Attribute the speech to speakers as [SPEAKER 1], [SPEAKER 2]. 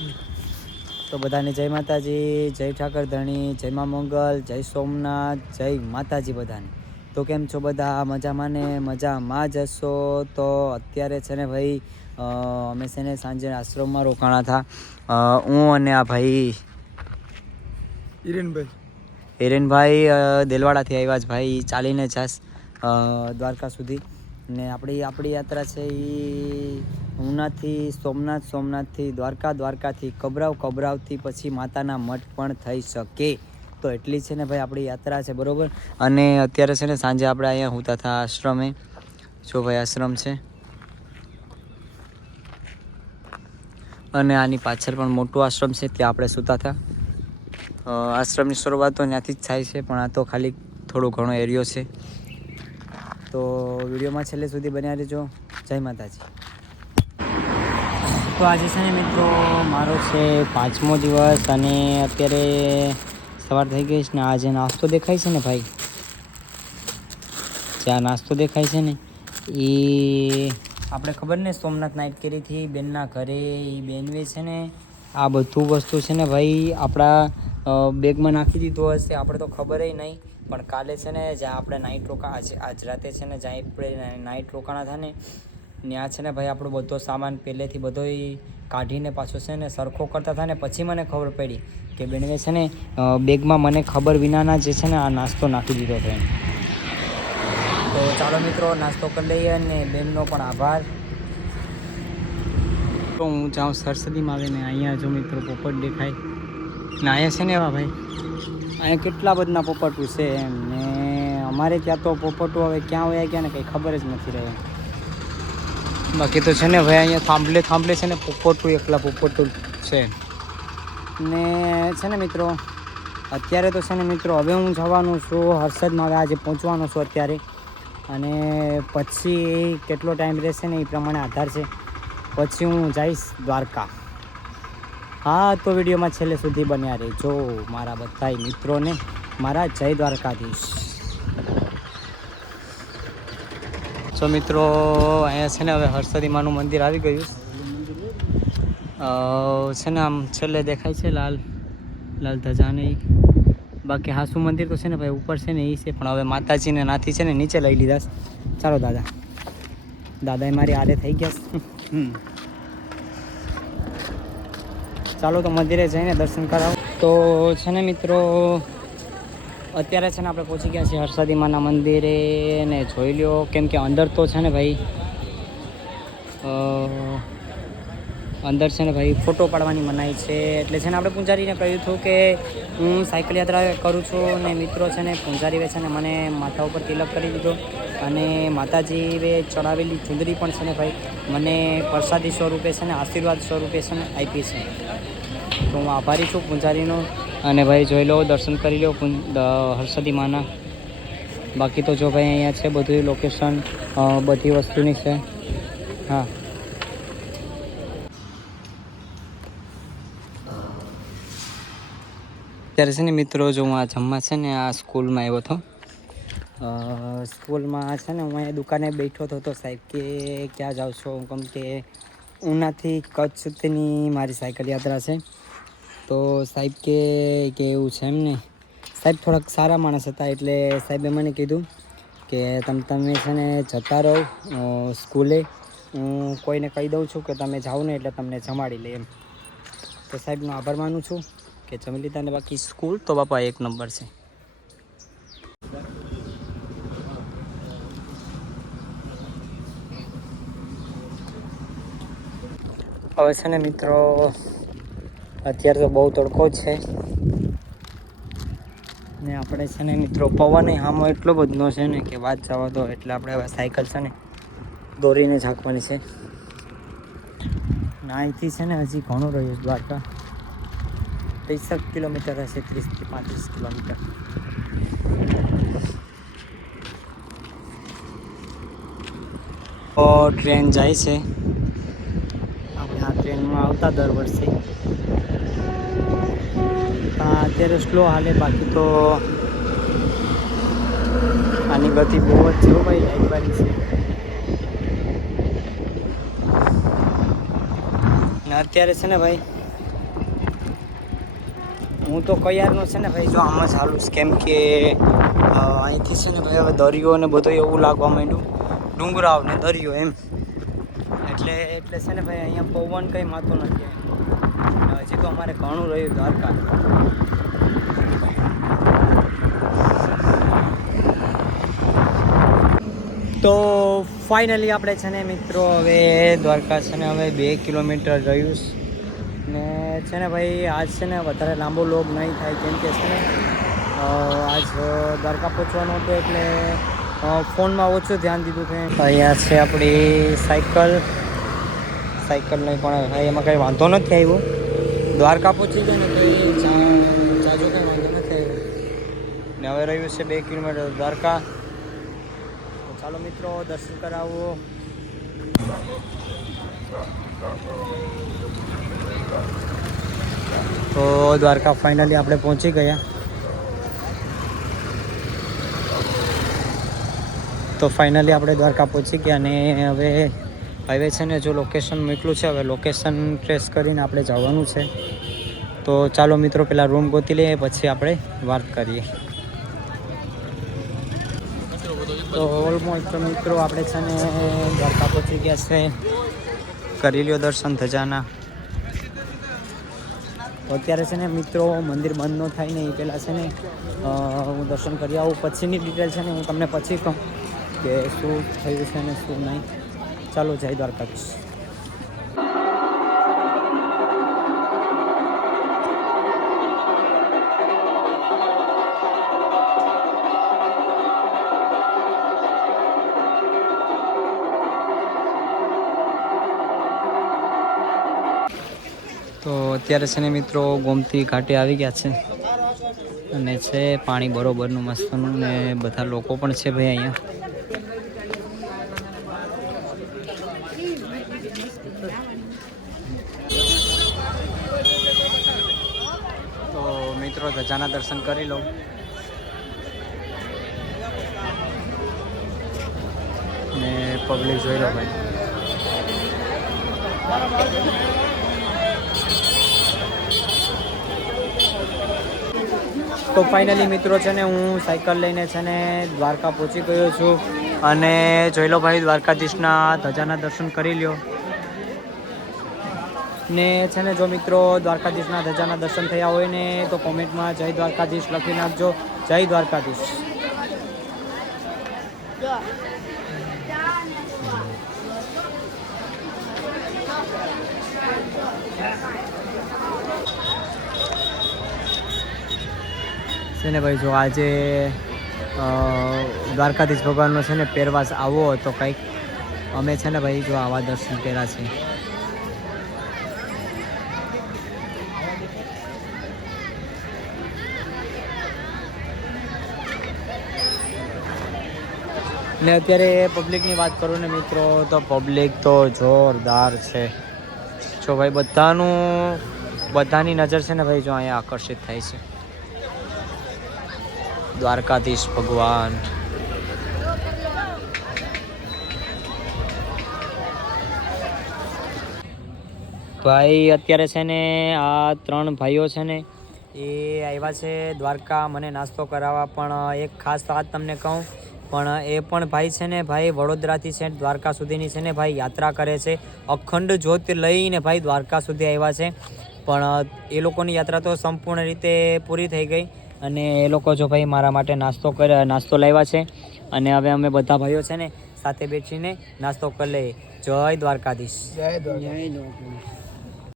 [SPEAKER 1] તો બધાને જય માતાજી જય ઠાકર ધણી જય મા મંગલ જય સોમનાથ જય માતાજી બધાને. તો કેમ છો બધા? મજામાં ને? મજામાં જ હશો? તો અત્યારે છે ને ભાઈ અમે છે ને સાંજે આશ્રમમાં રોકાણા હતા હું અને આ ભાઈ
[SPEAKER 2] હિરેનભાઈ.
[SPEAKER 1] હિરેનભાઈ દેલવાડાથી આવ્યા છે ભાઈ ચાલીને જાસ દ્વારકા સુધી. ને આપણી આપણી યાત્રા છે એ ઉનાથી સોમનાથ, સોમનાથથી દ્વારકા, દ્વારકાથી કબરાવ, કબરાવથી પછી માતાના મઠ પણ થઈ શકે. તો એટલી છે ને ભાઈ આપણી યાત્રા છે, બરાબર? અને અત્યારે છે ને સાંજે આપણે અહીંયા હું તથા આશ્રમે. જો ભાઈ આશ્રમ છે. અને આની પાછળ પણ મોટું આશ્રમ છે, ત્યાં આપણે સૂતા હતા આશ્રમની શરૂઆત તો ત્યાંથી જ થાય છે, પણ આ તો ખાલી થોડો ઘણો એરિયો છે. તો વિડીયોમાં છેલ્લે સુધી બન્યા રહેજો. જય માતાજી. તો આજે છે ને મિત્રો મારો છે પાંચમો દિવસ અને અત્યારે સવાર થઈ ગઈ છે ને આજે નાસ્તો દેખાય છે ને ભાઈ? જે નાસ્તો દેખાય છે ને? એ આપણે ખબર ને સોમનાથ નાઇટ કેરીથી બેનના ઘરે એ બેનવે છે ને આ બધું વસ્તુ છે ને ભાઈ આપણા બેગમાં નાખી દીધું હશે, આપણે તો ખબર નહીં. પણ કાલે છે ને જ્યાં આપણે નાઇટ રોકા, આજ આજ રાતે છે ને જ્યાં આપણે નાઇટ રોકાણા હતા ને ત્યાં છે ને ભાઈ આપણો બધો સામાન પહેલેથી બધો કાઢીને પાછો છે ને સરખો કરતા હતા ને પછી મને ખબર પડી કે બેનવે છે ને બેગમાં મને ખબર વિનાના જે છે ને આ નાસ્તો નાખી દીધો હતો તો ચાલો મિત્રો, નાસ્તો કરી લઈએ અને બેનનો પણ આભાર. તો હું જાઉં સરસ્વતીમાં આવે ને અહીંયા જો મિત્રો પોપટ દેખાય. ને અહીંયા છે ને એવા ભાઈ, અહીંયા કેટલા બધા પોપટું છે એમ ને, અમારે ત્યાં તો પોપટું હવે ક્યાં હોય ગયા ને કંઈ ખબર જ નથી રહે. બાકી તો છે ને ભાઈ અહીંયા થાંભલે થાંભલે છે ને પોપટું, એકલા પોપટું છે. ને છે ને મિત્રો, અત્યારે તો છે ને મિત્રો, હવે હું જવાનું છું હર્ષદમાં હવે આજે પહોંચવાનો છું અત્યારે. અને પછી કેટલો ટાઈમ રહેશે ને એ પ્રમાણે આધાર છે. પછી હું જઈશ દ્વારકા. હા, તો વિડીયોમાં છેલ્લે સુધી બન્યા રહેજો, મારા બધા મિત્રોને. મારા જય દ્વારકાધીશ. તો મિત્રો, અહીંયા છે ને હવે હર્ષદીમાનું મંદિર આવી ગયું છે. ને આમ છેલ્લે દેખાય છે લાલ લાલ ધજાને બાકી હાસુ મંદિર તો છે ને ભાઈ ઉપર છે ને એ છે, પણ હવે માતાજીને નાથી છે ને નીચે લઈ લીધા ચાલો દાદા, દાદાએ મારી આરે થઈ ગયા ચાલો તો મંદિરે જઈને દર્શન કરાવો. તો છે ને મિત્રો અત્યારે છે ને આપણે પહોંચી ગયા છીએ હર્ષદી માના મંદિરે ને જોઈ લ્યો, કેમ કે અંદર તો છે ને ભાઈ અંદર છે ને ભાઈ ફોટો પાડવાની મનાઈ છે. એટલે છે ને આપણે પૂંજારીને કહ્યું હતું કે, હું સાયકલ યાત્રા કરું છું ને મિત્રો છે ને પૂંજારીએ છે ને મને માથા ઉપર તિલક કરી દીધો અને માતાજીએ ચડાવેલી ચુંદરી પણ છે ને ભાઈ મને પ્રસાદી સ્વરૂપે છે ને આશીર્વાદ સ્વરૂપે છે ને આપી છે. તો હું આભારી છું પૂંજારીનો. અને ભાઈ જોઈ લો, દર્શન કરી લો હર્ષદી માના. બાકી તો જો ભાઈ અહીંયા છે બધું લોકેશન બધી વસ્તુની છે. હા. ત્યારે છે ને મિત્રો, જો હું આ જમવા છે ને, આ સ્કૂલમાં આવ્યો હતો. સ્કૂલમાં છે ને, હું અહીંયા દુકાને બેઠો હતો, તો સાહેબ કે, ક્યાં જાઉં છો? હું કેમ કે, ઉનાથી કચ્છની મારી સાયકલ યાત્રા છે. તો સાહેબ કે કે એવું છે એમ ને? સાહેબ થોડાક સારા માણસ હતા એટલે સાહેબે મને કીધું કે તમે તમે છે ને જતા રહો સ્કૂલે. હું કોઈને કહી દઉં છું કે તમે જાઓ ને એટલે તમને જમાડી લે એમ. તો સાહેબનો આભાર માનું છું કે જમી લીધા ને બાકી સ્કૂલ તો બાપા એક નંબર છે. હવે છે ને મિત્રો અત્યારે તો બહુ તડકો જ છે. ને આપણે છે ને મિત્રો, પવન હામો એટલો બધો છે ને કે વાત જવા દો, એટલે આપણે હવે સાયકલ છે ને દોરીને ઝાંકવાની છે. ને અહીંથી છે ને હજી ઘણું રહ્યું છે દ્વારકા. ત્રીસેક કિલોમીટર હશે, ત્રીસથી પાંત્રીસ કિલોમીટર. ટ્રેન જાય છે. આપણે આ ટ્રેનમાં આવતા દર વર્ષે. અત્યારે સ્લો હાલે, બાકી તો આની ગતિ બહુ જ છે ભાઈ લાઈટવાળી છે. ને અત્યારે છે ને ભાઈ, હું તો કયારનો છે ને ભાઈ, જો આમ જ હાલું. કેમ કે અહીંથી છે ને ભાઈ હવે દરિયો ને બધું એવું લાગવા માંડ્યું. ડુંગરાવ ને દરિયો એમ. એટલે એટલે છે ને ભાઈ અહીંયા પવન કંઈ માતો નથી. હજી તો અમારે ઘણું રહ્યું દ્વારકા. તો ફાઇનલી આપણે છે ને મિત્રો હવે દ્વારકા છે ને હવે બે કિલોમીટર રહ્યું ને છે ને ભાઈ આજ છે ને વધારે લાંબો લોગ નહીં થાય કેમ કે છે ને આજ દ્વારકા પહોંચવાનું હતું એટલે ફોનમાં ઓછું ધ્યાન દીધું છે અહીંયા છે આપણી સાયકલ. સાયકલ નહીં પણ એમાં કંઈ વાંધો નથી આવ્યો. દ્વારકા પહોંચી ગયો ને તો એ જાજો કંઈ વાંધો નથી ને હવે રહ્યું છે બે કિલોમીટર દ્વારકા. ચાલો મિત્રો, દર્શન કરાવો. તો દ્વારકા ફાઇનલી આપણે પહોંચી ગયા. તો ફાઇનલી આપણે દ્વારકા પહોંચી ગયા અને હવે હાઈવે છે ને જો લોકેશન મોકલું છે, હવે લોકેશન ટ્રેસ કરીને આપણે જવાનું છે. તો ચાલો મિત્રો, પેલા રૂમ ગોતી લઈએ, પછી આપણે વાત કરીએ. તો ઓલમોસ્ટ મિત્રો આપણે છે ને દ્વારકા પહોંચી ગયા છે. કરી લ્યો દર્શન ધજાના. અત્યારે છે ને મિત્રો મંદિર બંધ ન થાય ને એ પહેલાં છે ને હું દર્શન કરી આવું. પછીની ડિટેલ છે ને હું તમને પછી કહું કે શું થયું છે ને શું નહીં. ચાલો જય દ્વારકાધીશ. તો અત્યારે છે ને મિત્રો ગોમતી ઘાટે આવી ગયા છે. અને છે પાણી બરોબરનું, મસ્તનું ને બધા લોકો પણ છે ભાઈ અહીંયા તો મિત્રો ધજાના દર્શન કરી લઉં. ને પબ્લિક જોઈ લો ભાઈ. તો ફાઇનલી મિત્રો છે ને, હું સાયકલ લઈને છે ને દ્વારકા પહોંચી ગયો છું. અને જોઈ લો ભાઈ, દ્વારકાધીશના ધજાના દર્શન કરી લ્યો. ને છે ને જો મિત્રો દ્વારકાધીશના ધજાના દર્શન થયા હોય ને, તો કોમેન્ટમાં જય દ્વારકાધીશ લખી નાખજો. જય દ્વારકાધીશ. છે ને ભાઈ, જો આજે દ્વારકાધીશ ભગવાનનો છે ને પહેરવાસ આવો તો કંઈક. અમે છે ને ભાઈ, જો આવા દર્શન કર્યા છે. ને અત્યારે પબ્લિકની વાત કરું ને મિત્રો, તો પબ્લિક તો જોરદાર છે. જો ભાઈ, બધાનું, બધાની નજર છે ને ભાઈ, જો અહીંયા આકર્ષિત થાય છે. દ્વારકાધીશ ભગવાન. ભાઈ, અત્યારે છે ને આ ત્રણ ભાઈઓ છે ને, એ આવ્યા છે દ્વારકા મને નાસ્તો કરાવવા, પણ એક ખાસ વાત તમને કહું પણ એ પણ ભાઈ છે ને ભાઈ વડોદરાથી છે દ્વારકા સુધીની છે ને ભાઈ યાત્રા કરે છે. અખંડ જ્યોત લઈને ભાઈ દ્વારકા સુધી આવ્યા છે. પણ એ લોકોની યાત્રા તો સંપૂર્ણ રીતે પૂરી થઈ ગઈ અને એ લોકો જો ભાઈ મારા માટે નાસ્તો કરે, નાસ્તો લાવ્યા છે અને હવે અમે બધા ભાઈઓ છે ને સાથે બેસીને નાસ્તો કરી લઈએ. જય દ્વારકાધીશ.
[SPEAKER 2] જય દ્વારકા